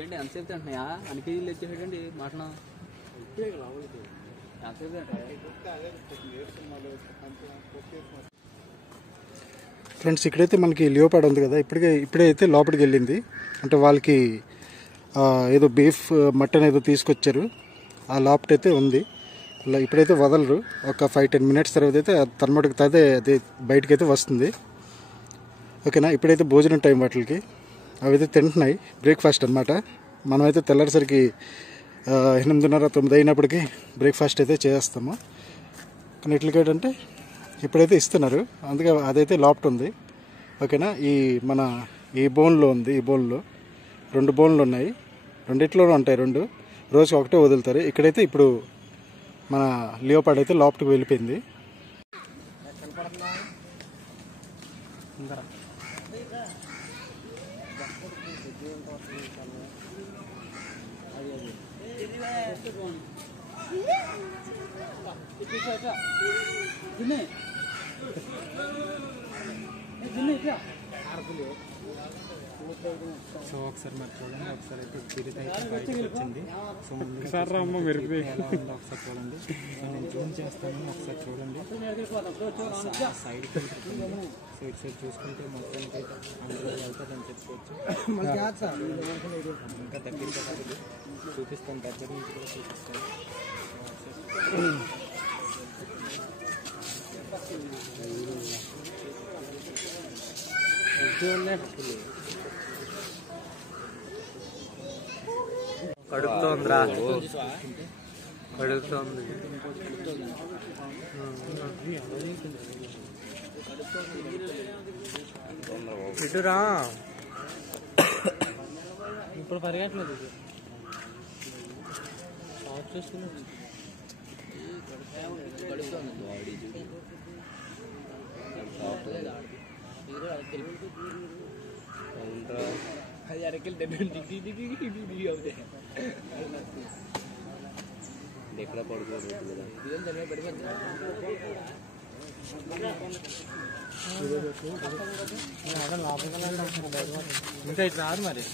ఏంటి ఎంతసేపు తింటున్నాయా? అన్ని కేజీలు తెచ్చేసేటండి మటన్. ఫ్రెండ్స్, ఇక్కడైతే మనకి లియోపాడ్ ఉంది కదా, ఇప్పుడైతే లోపలికి వెళ్ళింది. అంటే వాళ్ళకి ఏదో బీఫ్ మటన్ ఏదో తీసుకొచ్చారు. ఆ లోపట అయితే ఉంది. ఇప్పుడైతే వదలరు. ఒక 5-10 మినిట్స్ తర్వాత అయితే తన మటుకు అదే బయటకైతే వస్తుంది. ఓకేనా. ఇప్పుడైతే భోజనం టైం వాటికి. అవి అయితే తింటున్నాయి. బ్రేక్ఫాస్ట్ అనమాట. మనమైతే తెల్లారిసరికి 8:30-9 అయినప్పటికీ బ్రేక్ఫాస్ట్ అయితే చేస్తాము. కానీ ఇట్లకేంటంటే ఇప్పుడైతే ఇస్తున్నారు. అందుకే అదైతే లోపట ఉంది. ఓకేనా. ఈ బోన్లో ఉంది. ఈ బోన్లో 2 బోన్లు ఉన్నాయి. రెండిట్లోనూ ఉంటాయి 2. రోజుకి ఒకటే వదులుతారు. ఇక్కడైతే ఇప్పుడు మన లియోపాడ్ అయితే లోపలికి వెళ్ళిపోయింది. సో ఒకసారి మరి చూడండి. ఒకసారి అయితే చిరుత అయితే బయటకు వచ్చింది. సో ఒకసారి ఎలా ఉందో ఒకసారి చూడండి. సో నేను జూమ్ చేస్తాను. ఒకసారి చూడండి. సైడ్కి వెళ్తుంది. సో ఇటు సైడ్ చూసుకుంటే మొత్తానికి అయితే అందులో వెళ్తారని చెప్పుకోవచ్చు. ఇంకా దగ్గరగా కాదు, చూపిస్తాను. దగ్గర నుంచి కూడా చూపిస్తాను. కడుపుతోందిరా, కడుపుతోంది. ఇటురా, ఇప్పుడు పరిగెట్లేదు. అది అరకెళ్ళి ఎక్కడ పడుకోదు ఇంకా ఇట్లా రాదు మరి.